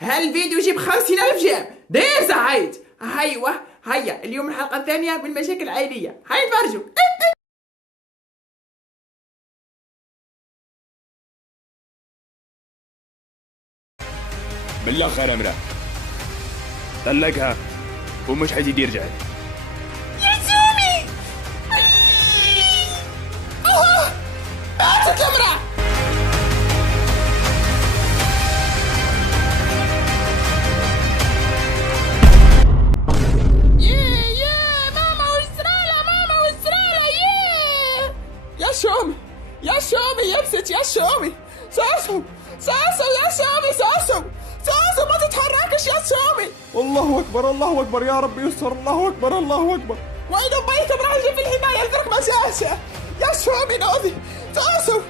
هالفيديو يجيب 50,000 جيم. داير زعيت. ايوه هيا اليوم الحلقة الثانية من مشاكل العائلية. هيا نفرجوا. بالاخر امرأة طلقها ومش حيزيد يرجع. يا سومي الله ماتت الامرأة. يا شومي يبست يا شومي. ساسو يا شومي ساسو ما تتحركش يا شومي. الله اكبر يا رب يستر. الله اكبر. وين بيت براجل في الحماية الفرق ما جاش. يا شومي نوذي ساسو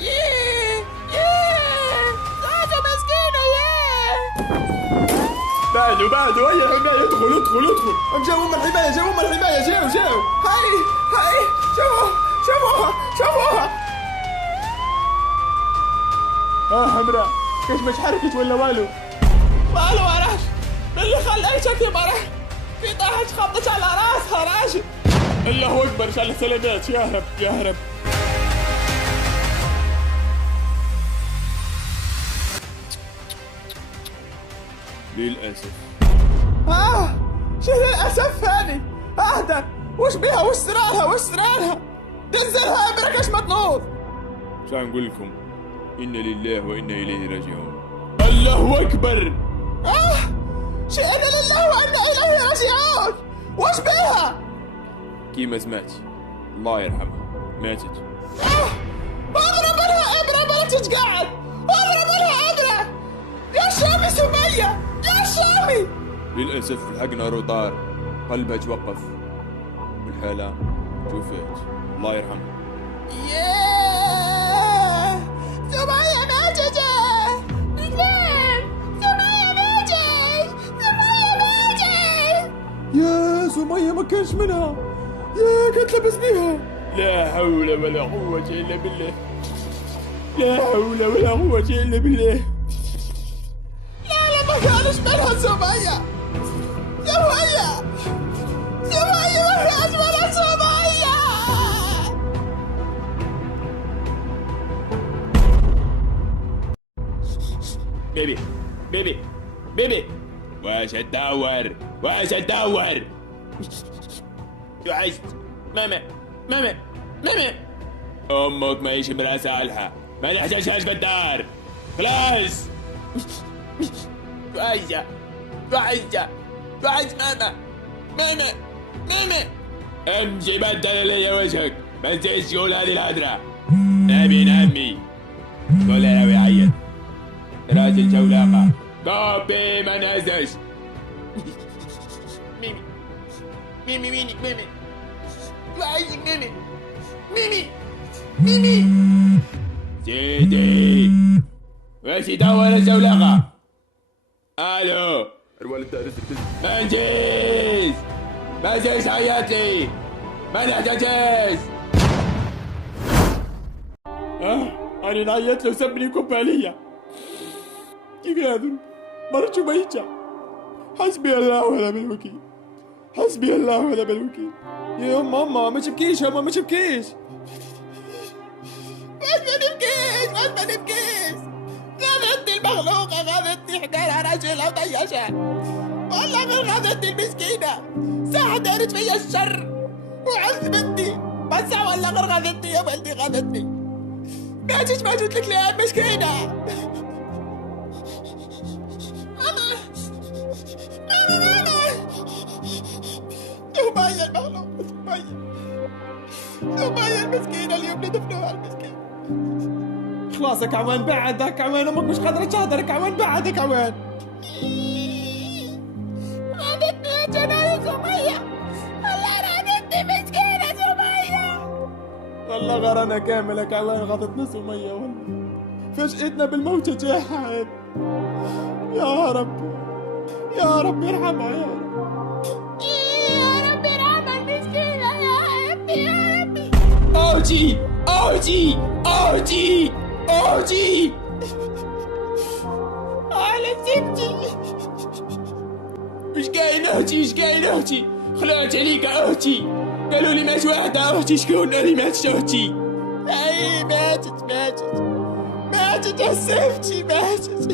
ياه ساسو مسكينة بعدوا هيا الحماية. ادخل جاوا من الحماية جاوا. هاي شوفوها. حمراء كيش مش حركت ولا والو؟ ما عرفش باللي خليتك يا مرة في طاحت خبطت على راسها راجل. الله اكبر. ان شاء الله سلامات. يا رب. للأسف شو للأسف هاني. اهدى وش بيها وش سرالها تنزلها ابرك ما تنوض. شو نقول لكم؟ إنا لله وإنا إليه راجعون. الله اكبر. شئنا لله وإنا إليه راجعون. وش بيها؟ كيما سمعت الله يرحمها ماتت. اضرب لها ابرة بلا تتقعد. اضرب لها ابرة يا شامي سمية يا شامي. للأسف لحقنا روطار قلبها توقف والحالة توفت. الله يرحمها. ياه سمية ماتت. يا سمية ما كانش منها. يا كانت لابس بيها. لا حول ولا قوة إلا بالله. لا حول ولا قوة إلا بالله. لا ما كانش منها سمية ما كانش منها سمية. بيبي واش تدور عشت ماما امك ما يجي مرا صالحة ما نحتاجهاش بالدار خلاص. تعيش ماما امشي بدل لي وجهك ما تنسيش تقول هذه الهدرة. ابن عمي قول انا ويعيط راجل جولاقة كوبي ما نزش. ميمي سيدي واش يدور الجولاقة؟ الو الوالد دارس انجز ما تنسى عيطلي ما نحتاجهاش. انا نعيط له سبني كوب عليا. كيف يهدر مرته ميتة. حسبي الله ونعم الوكيل. يا ماما ما تبكيش. بس ما نبكيش. غادتني المخلوقة غادتني حقارها راجلها وطيشها. والله غير غادتني المسكينة ساعة دارت فيا الشر وعذبتني. بس والله غير غادتني يا ولدي غادتني. ما جيت لك ليه مسكينة. ماما سمية المخلوقة سمية المسكينة اليوم ندفنوها المسكينة. خلاصك عوان بعدك عوان. امك مش قادرة تهدرك عوان. بعدك عوان. غادتني يا جمال سمية. والله غادتني مسكينة سمية. والله غرانا كاملك عوان. غضتنا سمية والله. فاجئتنا بالموت جاحد. يا رب يرحمها يا رب. أوجي وش كاين اختي؟ وش كاين اختي؟ خلعت عليك اختي. قالوا لي مات واحدة اختي. شكون اللي ماتت اختي؟ اي ماتت السبتي ماتت.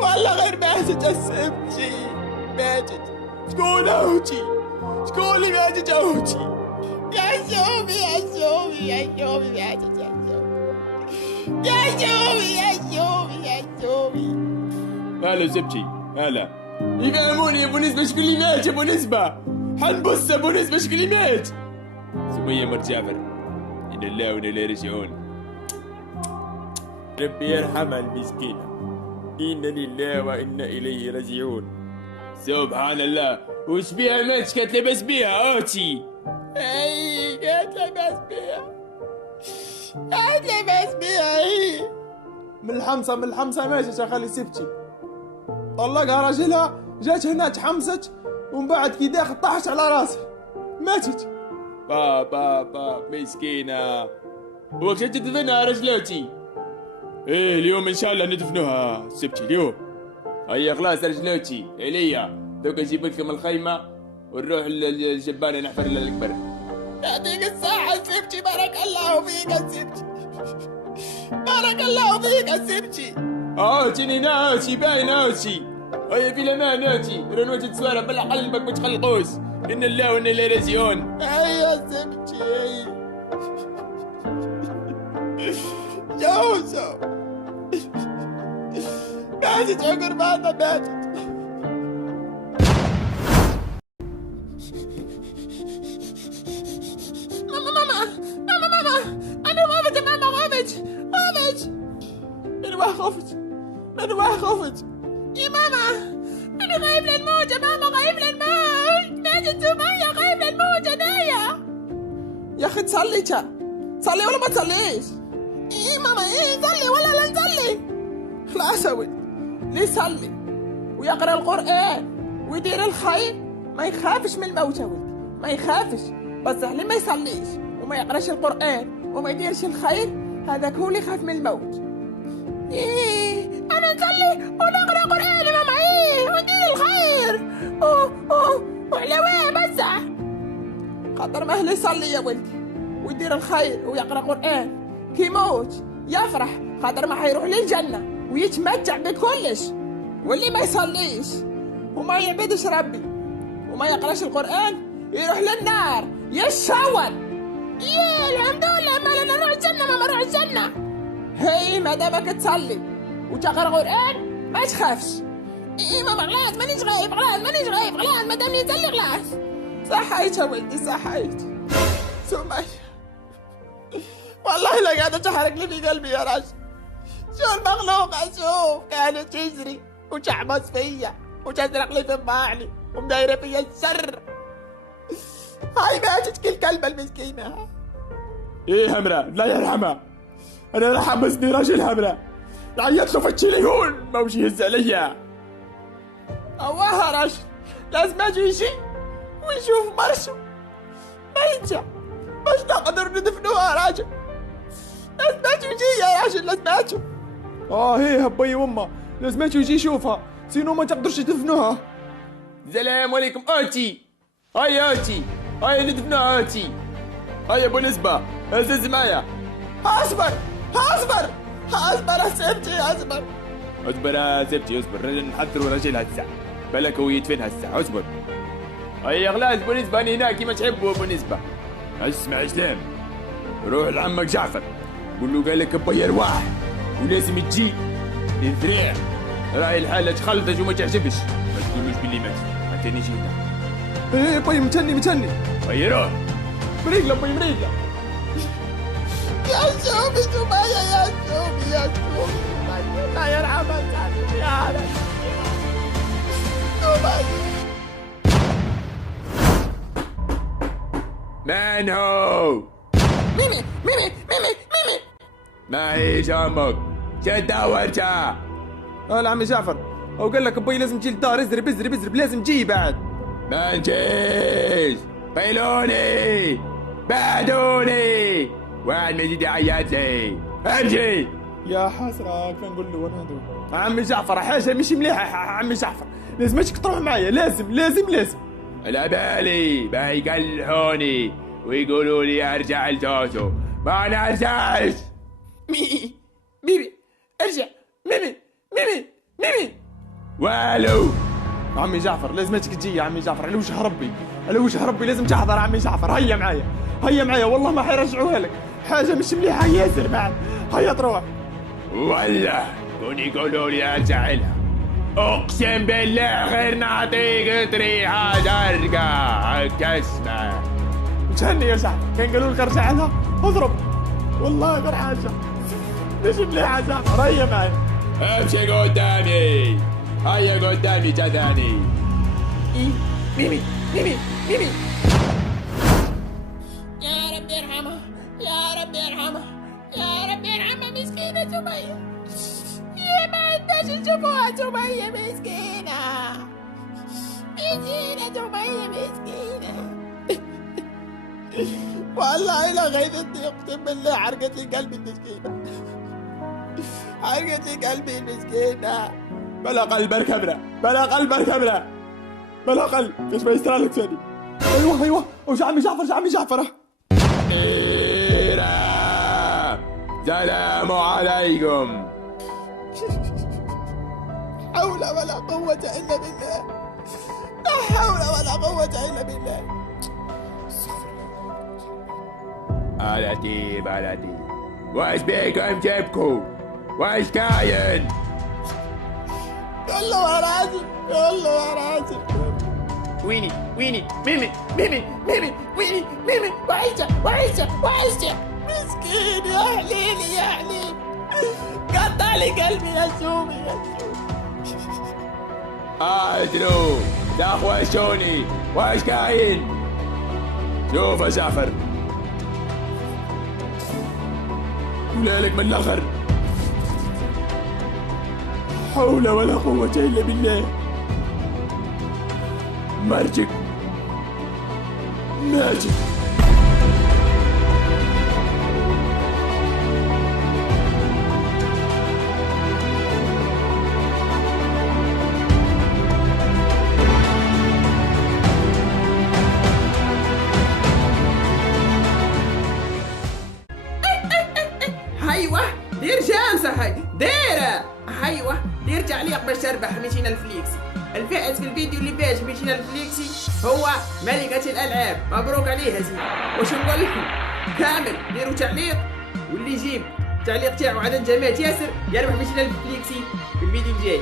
والله غير ماتت السبتي ماتت. شكون اختي؟ شكون اللي ماتت اختي؟ يا شومي ماتت يا شومي. هلا زبتي هلا. يفهموني يا ابو نسبة شكون اللي مات يا ابو نسبة. حنبص ابو نسبة شكون اللي مات. سمية مرت جعفر. إن الله وإنا إليه راجعون. ربي يرحمها المسكينة. إنا لله وإنا إليه راجعون. سبحان الله. وش بيها ماتش كانت لاباس بيها أختي؟ اي كانت لاباس بيها اي. من الحمصة ماشي يا خالي سبتي. طلقها راجلها، جات هنا تحمست ومن بعد كي داخل طاحت على راسها ماتت. با مسكينة. وقت تدفنها رجلاتي؟ ايه اليوم ان شاء الله ندفنوها سبتي اليوم. هيا خلاص رجلاتي عليا. دوك نجيب لكم الخيمة ونروح للجبانة نحفر للكبر. يعطيك الصحة سبتي. بارك الله فيك سبتي. بارك الله فيك سبتي. تيني ناتي باين ناتي. هيا في الامان ناتي. رنوة تسوارة بلع قلبك ما تخلقوش. إن الله وإنا إليه راجعون. يا سبتي جوزو ماتت عقر بعدها ماتت. ماما أنا غابت. ماما غابت. من واه خفت يا ماما. أنا غايب للموت يا ماما. غايب للموت. ماتت سمية. غايب للموت أنايا. يا أخي تصلي ولا ما تصليش؟ إيه ماما إيه نصلي ولا لا نصلي؟ خلاص يا ولد ليه يصلي ويقرأ القرآن ويدير الخير ما يخافش من الموت يا ولد. ما يخافش. بصح اللي ما يصليش وما يقراش القرآن وما يديرش الخير هذاك هو اللي يخاف من الموت. إيه أنا نصلي ونقرأ قرآن يا ماما. إيه وندير الخير وعلى وين بصح خاطر ما اللي يصلي يا ولدي ويدير الخير ويقرأ قرآن كي يموت يفرح خاطر ما حيروح للجنة ويتمتع بكلش. واللي ما يصليش وما يعبدش ربي وما يقراش القرآن يروح للنار يشون. الحمد لله ما لنا نروح الجنة. ماما نروح الجنة. هي ما دامك تصلي وتقرا قرآن ما تخافش. ايه ماما خلاص مانيش غايب. خلاص ما دام يصلي خلاص. صحيت يا ولدي صحيت. سمية والله لا قاعدة تحرق لي في قلبي يا راجل. شو المخلوقة شوف كانت تجري وتعبس فيا وتزرق لي في طباعني ومدايرة فيا الشر. هاي ماتت كل كلبة المسكينة. ايه همرة الله يرحمها. انا راح حبسني راجل همرة. عيط له في التليفون ما وش يهز عليا. الله يا راجل لازم اجي يجي ويشوف مرسو ميتة باش نقدر ندفنوها يا راجل. لازم اجي يجي يا راجل. لازم اجي. هي هبي وامه لازم يجي يشوفها سينو ما تقدرش تدفنوها. السلام عليكم أختي. هيا أختي. هيا ندفنوها أختي. هيا أبو نسبة هزز معايا. اصبر يا سبتي اصبر يا زبتي اصبر. رجل نحضروا رجل هسه. بالك هو يدفن هسه. اصبر. هيا خلاص أبو نسبة أنا هناك كيما تحبوا أبو نسبة. اسمع اسلام روح لعمك جعفر قول له قال لك ابي ارواح ولازم تجي الذريع. راعي الحالة تخلطج وما تعجبش. ما تقولوش باللي مات. عتاني جينا. ايه باي متني. هيا روح. مريقلة باي مريقلة. يا شوفي سمية يا شوفي الله يرحمها يا رب. سمية من هو؟ ميمي ما هي امك؟ شدها وارجع. العمي جعفر هو قال لك ابوي لازم تجي للدار. ازرب لازم تجي بعد. ما نجيش. قيلوني بعدوني. واحد ما يجي يعيط لي. امشي يا حسرة كيف نقول له انا هذول. عمي جعفر حاجة مش مليحة عمي جعفر، لازمك تروح معايا، لازم. على بالي ما يقلحوني ويقولوا لي ارجع لجوزو، ما نرجعش. ميمي ارجع، ميمي والو عمي جعفر لازمك تجي يا عمي جعفر، على وجه ربي لازم تحضر عمي جعفر. هيا معايا والله ما حيرجعوها لك، حاجة مش مليحة ياسر بعد. هيا تروح. والله كون يقولوا لي ارجع لها، اقسم بالله غير نعطيك طريحة زرقاء كسمة. متهني يا جعفر، كان قالوا لك ارجع لها اضرب، والله غير حاجة مش مليحة جعفر. هيا معايا، امشي قدامي، هيا قدامي جداني. ميمي يا رب يرحمها، مسكينة سمية، يا ما عندهاش تشوفوها سمية مسكينة مسكينة. والله لا غيظتني، اقسم بالله حرقت لي قلبي المسكينة، بلا قلب الكاميرا، بلا قلب ايش ما يسترى لك ثاني. ايوه وش عمي جعفر. سلام عليكم. حول ولا قوة إلا بالله، على تيب وايش بيكم جيبكم؟ وايش كاين؟ يلا يا راسي. ويني ميمي وعيشة مسكين يا حليل قطع لي قلبي يا سومي. ادرو لا خوشوني، وايش كاين؟ شوف يا جعفر، ولالك من الاخر، حول ولا قوة الا بالله. ماجد هيوه دير جامسة، هاي ديرة. هيوه دير تعليق باش تربح 200,000 فليكسي. الفائز في الفيديو اللي فاز 200,000 فليكسي هو ملكة الألعاب. مبروك عليها زين. واش نقول لكم كامل ديروا تعليق، واللي يجيب تعليق تاعو عدد جماد ياسر يربح 200,000 فليكسي في الفيديو الجاي.